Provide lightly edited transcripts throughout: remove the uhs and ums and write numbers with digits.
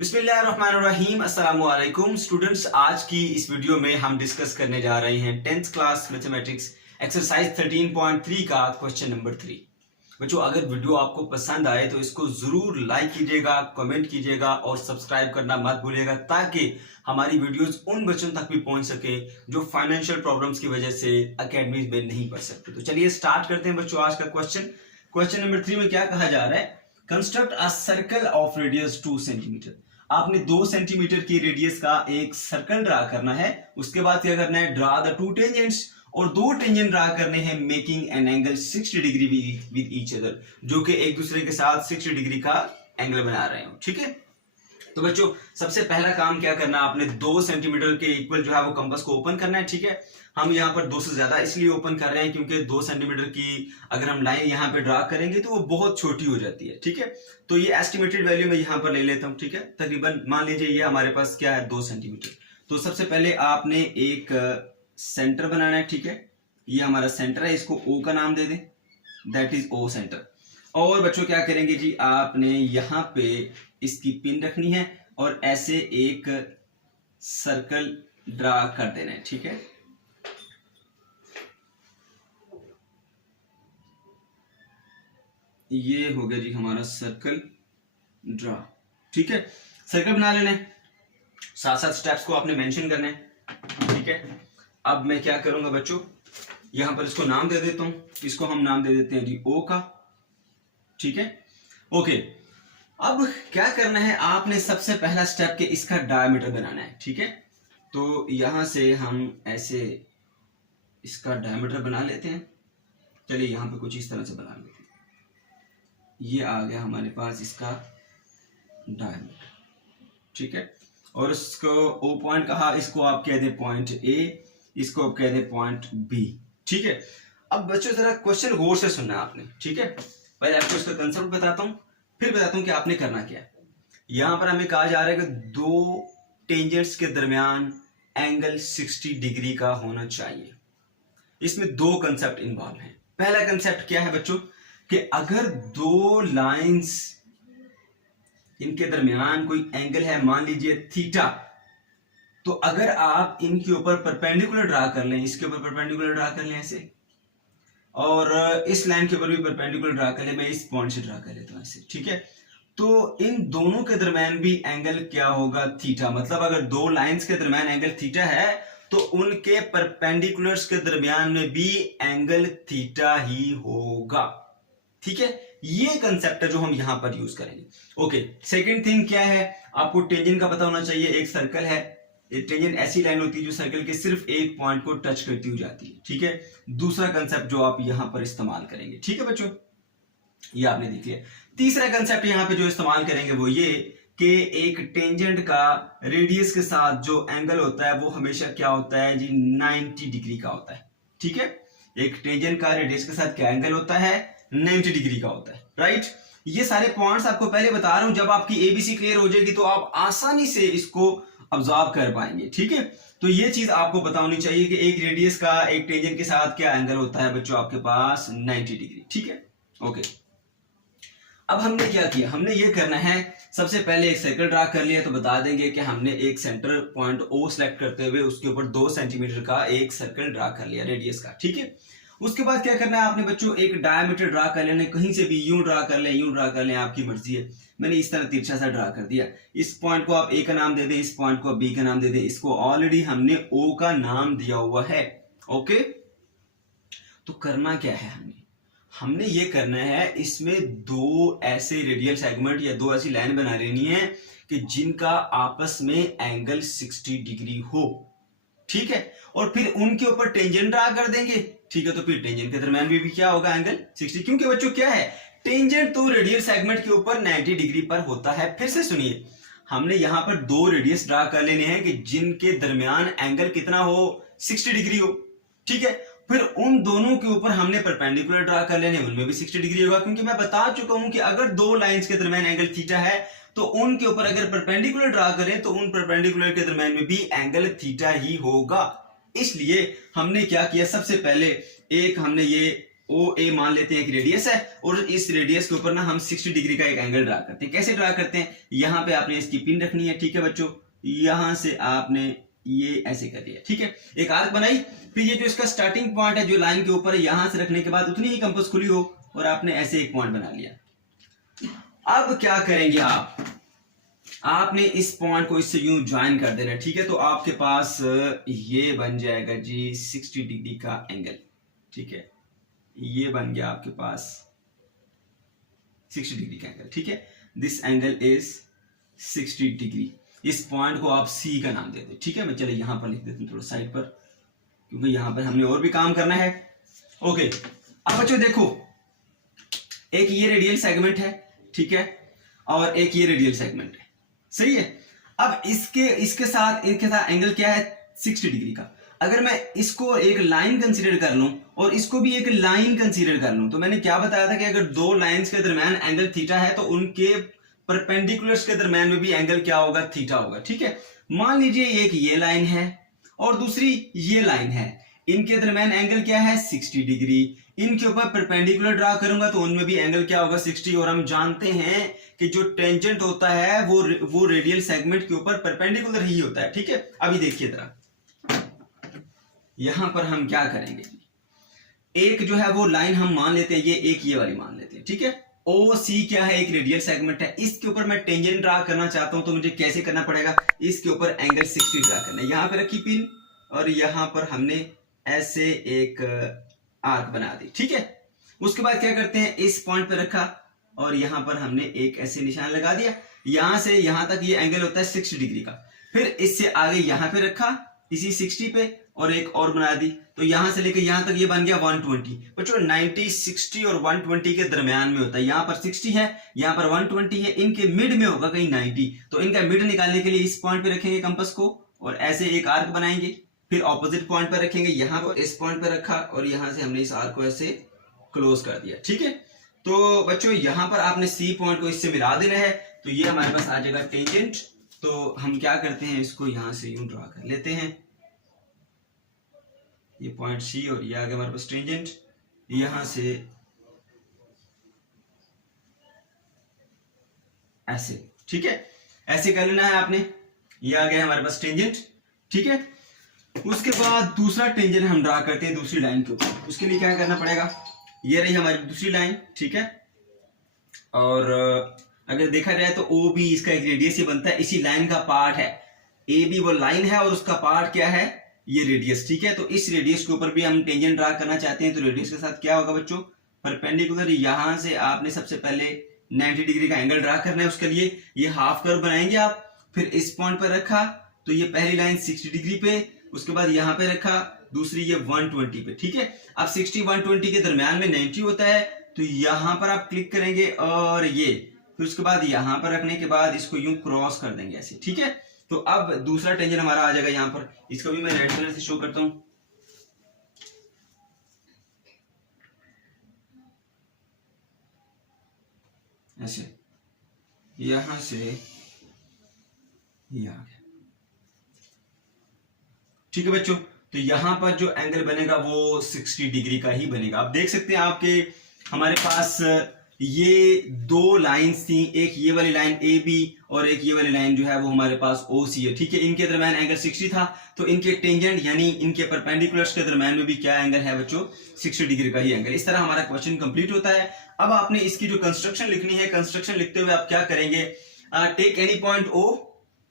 बिस्मिल्लाहिर्रहमानिर्रहीम अस्सलामु अलैकुम स्टूडेंट्स। आज की इस वीडियो में हम डिस्कस करने जा रहे हैं 10th क्लास मैथमेटिक्स एक्सरसाइज 13.3 का क्वेश्चन नंबर 3। बच्चों, अगर वीडियो आपको पसंद आए तो इसको जरूर लाइक कीजिएगा, कमेंट कीजिएगा और सब्सक्राइब करना मत भूलिएगा ताकि हमारी वीडियोस उन बच्चों तक भी पहुंच सके जो फाइनेंशियल प्रॉब्लम्स की वजह से एकेडमी में नहीं पढ़ सकते। तो चलिए स्टार्ट करते हैं बच्चों आज का क्वेश्चन नंबर 3 में क्या कहा जा रहा है। Construct a circle of radius 2 centimetre. आपने 2 सेंटीमीटर की रेडियस का एक सर्कल ड्रा करना है। उसके बाद क्या करना है, ड्रा द 2 टेंजेंट्स, और 2 टेंजेंट ड्रा करने हैं making an angle 60 degree with each other, जो कि एक दूसरे के साथ 60 डिग्री का एंगल बना रहे हो। ठीक है, तो बच्चों सबसे पहला काम क्या करना है, आपने 2 सेंटीमीटर के इक्वल जो है वो कंपास को ओपन करना है। ठीक है, हम यहाँ पर 2 से ज्यादा इसलिए ओपन कर रहे हैं क्योंकि 2 सेंटीमीटर की अगर हम लाइन यहाँ पे ड्रा करेंगे तो वो बहुत छोटी हो जाती है। ठीक है, तो ये एस्टिमेटेड वैल्यू मैं यहाँ पर ले लेता हूँ। ठीक है, तकरीबन मान लीजिए ये हमारे पास क्या है 2 सेंटीमीटर। तो सबसे पहले आपने एक सेंटर बनाना है। ठीक है, ये हमारा सेंटर है, इसको ओ का नाम दे दें, दैट इज ओ सेंटर। और बच्चों क्या करेंगे जी, आपने यहाँ पे इसकी पिन रखनी है और ऐसे एक सर्कल ड्रा कर देना है। ठीक है, ये हो गया जी हमारा सर्कल ड्रा। ठीक है, सर्कल बना लेना है, साथ साथ स्टेप्स को आपने मेंशन करना है। ठीक है, अब मैं क्या करूंगा बच्चों, यहां पर इसको नाम दे देता हूं, इसको हम नाम दे देते हैं जी ओ का। ठीक है, ओके। अब क्या करना है, आपने सबसे पहला स्टेप के इसका डायमीटर बनाना है। ठीक है, तो यहां से हम ऐसे इसका डायमीटर बना लेते हैं। चलिए यहां पे कुछ इस तरह से बना लेते हैं। ये आ गया हमारे पास इसका डायमीटर। ठीक है, और इसको ओ पॉइंट कहा, इसको आप कह दें पॉइंट ए, इसको आप कह दें पॉइंट बी। ठीक है, अब बच्चों जरा क्वेश्चन गौर से सुनना है आपने। ठीक है, पहले आपको इसका कंसेप्ट बताता हूं, फिर बताता हूं कि आपने करना क्या है। यहां पर हमें कहा जा रहा है कि 2 टेंजेंट्स के दरमियान एंगल 60 डिग्री का होना चाहिए। इसमें 2 कंसेप्ट इन्वॉल्व हैं। पहला कंसेप्ट क्या है बच्चों, कि अगर 2 लाइंस इनके दरमियान कोई एंगल है, मान लीजिए थीटा, तो अगर आप इनके ऊपर परपेंडिकुलर ड्रा कर लें, इसके ऊपर परपेंडिकुलर ड्रा कर लें ऐसे, और इस लाइन के ऊपर भी परपेंडिकुलर ड्रा कर लें, मैं इस पॉइंट से ड्रा कर लेता हूं ऐसे। ठीक है, तो इन दोनों के दरमियान भी एंगल क्या होगा, थीटा। मतलब अगर 2 लाइंस के दरमियान एंगल थीटा है तो उनके परपेंडिकुलर्स के दरमियान में भी एंगल थीटा ही होगा। ठीक है, ये कंसेप्ट है जो हम यहां पर यूज करेंगे। ओके, सेकंड थिंग क्या है, आपको टेंजेंट का पता होना चाहिए। एक सर्कल है, एक टेंजेंट ऐसी लाइन होती है जो सर्कल के सिर्फ एक पॉइंट को टच करती हुई जाती है। ठीक है, दूसरा कंसेप्ट जो आप यहां पर इस्तेमाल करेंगे। ठीक है बच्चों, ये आपने देख लिया। तीसरा कंसेप्ट यहां पे जो इस्तेमाल करेंगे वो ये कि एक टेंजेंट का रेडियस के साथ जो एंगल होता है वो हमेशा क्या होता है जी, 90 डिग्री का होता है। ठीक है, एक टेंजेंट का रेडियस के साथ क्या एंगल होता है, 90 डिग्री का होता है। राइट, ये सारे पॉइंट्स आपको पहले बता रहा हूं, जब आपकी एबीसी क्लियर हो जाएगी तो आप आसानी से इसको ऑब्जर्व कर पाएंगे। ठीक है, तो ये चीज आपको पता होनी चाहिए कि एक रेडियस का एक टेंजेंट के साथ क्या एंगल होता है बच्चों, आपके पास 90 डिग्री। ठीक है, ओके। अब हमने क्या किया, हमने ये करना है, सबसे पहले एक सर्कल ड्रा कर लिया, तो बता देंगे कि हमने एक सेंटर पॉइंट ओ सेलेक्ट करते हुए उसके ऊपर 2 सेंटीमीटर का एक सर्कल ड्रा कर लिया रेडियस का। ठीक है, उसके बाद क्या करना है आपने बच्चों, एक डायमीटर ड्रा कर लेना, कहीं से भी यूं ड्रा कर लें, यूं ड्रा कर लें, आपकी मर्जी है। मैंने इस तरह तिरछा सा ड्रा कर दिया। इस पॉइंट को आप ए का नाम दे दें, इस पॉइंट को आप बी का नाम दे दें, इसको ऑलरेडी हमने ओ का नाम दिया हुआ है। ओके, तो करना क्या है, हमने ये करना है, इसमें 2 ऐसे रेडियल सेगमेंट या 2 ऐसी लाइन बना लेनी है कि जिनका आपस में एंगल 60 डिग्री हो। ठीक है, और फिर उनके ऊपर टेंजेंट ड्रा कर देंगे। ठीक है, तो फिर टेंजेंट के दरमियान भी क्या होगा, एंगल 60, क्योंकि बच्चों क्या है, टेंजेंट तो रेडियल सेगमेंट के ऊपर 90 डिग्री पर होता है। फिर से सुनिए, हमने यहां पर 2 रेडियस ड्रा कर लेने हैं कि जिनके दरमियान एंगल कितना हो, 60 डिग्री हो। ठीक है, फिर उन दोनों के ऊपर हमने परपेंडिकुलर ड्रा कर लेने, उनमें भी 60 डिग्री होगा, क्योंकि मैं बता चुका हूं कि अगर 2 लाइंस के दरमियान एंगल थीटा है तो उनके ऊपर अगर परपेंडिकुलर ड्रा करें तो उन परपेंडिकुलर के दरमियान में भी एंगल थीटा ही होगा। इसलिए हमने क्या किया, सबसे पहले एक हमने ये ओ ए मान लेते हैं एक रेडियस है, और इस रेडियस के ऊपर ना हम 60 डिग्री का एक एंगल ड्रा करते हैं। कैसे ड्रा करते हैं, यहाँ पे आपने इसकी पिन रखनी है, ठीक है बच्चों, यहां से आपने ये ऐसे कर दिया, ठीक है, एक आर्क बनाई, फिर ये जो इसका स्टार्टिंग पॉइंट है जो लाइन के ऊपर, यहां से रखने के बाद उतनी ही कंपास खुली हो और आपने ऐसे एक पॉइंट बना लिया। अब क्या करेंगे आपने इस पॉइंट को इससे यूं ज्वाइन कर देना, ठीक है, तो आपके पास ये बन जाएगा जी 60 डिग्री का एंगल, ठीक है, ये बन गया आपके पास 60 डिग्री का एंगल, ठीक है, दिस एंगल इज 60 डिग्री। इस पॉइंट को आप सी का नाम देते, ठीक है, मैं चले यहां पर लिख देता हूं थोड़ा साइड पर, क्योंकि यहां पर हमने और भी काम करना है। ओके, अब बच्चों देखो, एक ये रेडियल सेगमेंट है, ठीक है, और एक ये रेडियल सेगमेंट है, सही है। अब इसके साथ एंगल क्या है, 60 डिग्री का। अगर मैं इसको एक लाइन कंसीडर कर लूं और इसको भी एक लाइन कंसीडर कर लूं, तो मैंने क्या बताया था कि अगर दो लाइंस के दरमियान एंगल थीटा है तो उनके परपेंडिकुलर्स के दरमियान में भी एंगल क्या होगा, थीटा होगा, ठीक है। मान लीजिए एक ये लाइन है और दूसरी ये लाइन है, इनके दरमियान एंगल क्या है, 60 डिग्री। इनके ऊपर परपेंडिकुलर ड्रा करूंगा तो उनमें भी एंगल क्या होगा, 60। और हम जानते हैं कि जो टेंजेंट होता है वो रेडियल सेगमेंट के ऊपर परपेंडिकुलर ही होता है, ठीक है। अभी देखिए जरा, यहां पर हम क्या करेंगे, एक जो है वो लाइन हम मान लेते हैं, ये वाली मान लेते हैं, ठीक है। ओ सी क्या है, एक रेडियल सेगमेंट है, इसके ऊपर मैं टेंजेंट ड्रा करना चाहता हूं तो मुझे कैसे करना पड़ेगा, इसके ऊपर एंगल 60 ड्रा करना है। यहां पे रखी पिन और यहां पर हमने ऐसे एक आर्क बना दी, ठीक है। उसके बाद क्या करते हैं, इस पॉइंट पे रखा और यहां पर हमने एक ऐसे निशान लगा दिया, यहां से यहां तक ये एंगल होता है 60 डिग्री का। फिर इससे आगे यहां पे रखा इसी 60 पे और एक और बना दी, तो यहां से लेकर यहां तक ये बन गया 120। बच्चों 90 60 और 120 के दरमियान में होता है, यहां पर 60 है, यहां पर 120 है, इनके मिड में होगा कहीं 90। तो इनका मिड निकालने के लिए इस पॉइंट पे रखेंगे कंपास को और ऐसे एक आर्क बनाएंगे, फिर ऑपोजिट पॉइंट पर रखेंगे, यहां पर इस पॉइंट पर रखा और यहां से हमने इस आर्क को ऐसे क्लोज कर दिया, ठीक है। तो बच्चों यहां पर आपने सी पॉइंट को इससे मिला देना है, तो ये हमारे पास आ जाएगा टेंजेंट। तो हम क्या करते हैं, इसको यहां से यूं ड्रा कर लेते हैं, ये पॉइंट सी और ये आ गया हमारे पास टेंजेंट। यहां से ऐसे, ठीक है, ऐसे कर लेना है आपने, ये आ गया हमारे पास टेंजेंट, ठीक है। उसके बाद दूसरा टेंजेंट हम ड्रा करते हैं दूसरी लाइन के ऊपर। उसके लिए क्या करना पड़ेगा, ये रही हमारी दूसरी लाइन, ठीक है, और अगर देखा जाए तो ओ बी इसका एक रेडियस ही बनता है, इसी लाइन का पार्ट है। ए बी वो लाइन है और उसका पार्ट क्या है, ये रेडियस, ठीक है। तो इस रेडियस के ऊपर भी हम टेंजेंट ड्रा करना चाहते हैं, तो रेडियस के साथ क्या होगा बच्चों, परपेंडिकुलर, यहां से आपने सबसे पहले 90 डिग्री का एंगल ड्रा करना है। उसके लिए ये हाफ कर्व बनाएंगे आप, फिर इस पॉइंट पर रखा तो ये पहली लाइन 60 डिग्री पे, उसके बाद यहां पे रखा दूसरी ये 120 पे, ठीक है। अब 60 120 के दरमियान में 90 होता है, तो यहां पर आप क्लिक करेंगे और ये, फिर उसके बाद यहां पर रखने के बाद इसको यूं क्रॉस कर देंगे ऐसे, ठीक है। तो अब दूसरा टेंजेंट हमारा आ जाएगा यहां पर, इसको भी मैं रेड कलर से शो करता हूं, ऐसे, यहां से ये आ गया, ठीक है बच्चों। तो यहां पर जो एंगल बनेगा वो 60 डिग्री का ही बनेगा। आप देख सकते हैं आपके हमारे पास ये दो लाइंस थी, एक ये वाली लाइन ए बी और एक ये वाली लाइन जो है वो हमारे पास ओ सी है, ठीक है। इनके दरमियान एंगल 60 था, तो इनके टेंजेंट यानी इनके परपेंडिकुलर्स के दरमियान में भी क्या एंगल है बच्चों, 60 डिग्री का ही एंगल। इस तरह हमारा क्वेश्चन कंप्लीट होता है। अब आपने इसकी जो कंस्ट्रक्शन लिखनी है, कंस्ट्रक्शन लिखते हुए आप क्या करेंगे, टेक एनी पॉइंट ओ,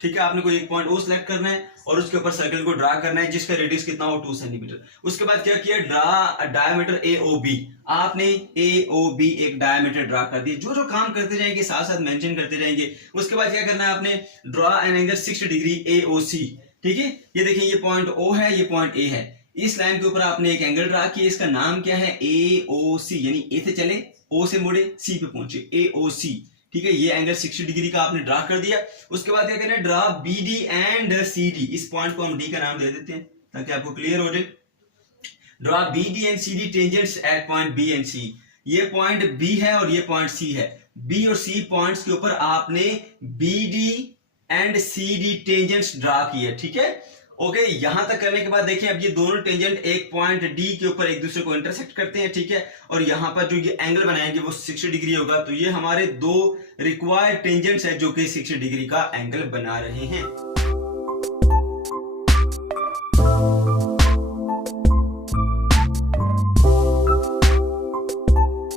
ठीक है, आपने कोई एक पॉइंट ओ सिलेक्ट करना है और उसके ऊपर सर्कल को ड्रा करना है जिसका रेडियस कितना हो, 2 सेंटीमीटर। उसके बाद क्या किया, draw diameter A O B, आपने ए ओ बी एक डायमीटर ड्रा कर दिया। जो जो काम करते जाएंगे साथ साथ मेंशन करते जाएंगे। उसके बाद क्या करना है आपने, ड्रा एन एंगल 60 डिग्री ए ओ सी, ठीक है। ये देखिए ये पॉइंट ओ है, ये पॉइंट ए है, इस लाइन के ऊपर आपने एक एंगल ड्रा किया, इसका नाम क्या है, ए ओ सी, यानी ए से चले, ओ से मुड़े, सी पे पहुंचे, ए ओ सी, ठीक है। ये एंगल 60 डिग्री का आपने ड्रा कर दिया। उसके बाद क्या करना है, draw B D and C D, इस पॉइंट को हम डी का नाम दे देते हैं ताकि आपको क्लियर हो जाए। Draw B D and C D tangents at point B and C, ये पॉइंट बी है और ये पॉइंट सी है। बी और सी पॉइंट्स के ऊपर आपने B D and C D tangents draw किए, ठीक है। ओके, यहां तक करने के बाद देखिए अब ये दोनों टेंजेंट एक पॉइंट डी के ऊपर एक दूसरे को इंटरसेक्ट करते हैं, ठीक है, और यहां पर जो ये एंगल बनाएंगे वो 60 डिग्री होगा। तो ये हमारे दो रिक्वायर्ड टेंजेंट्स है जो कि 60 डिग्री का एंगल बना रहे हैं।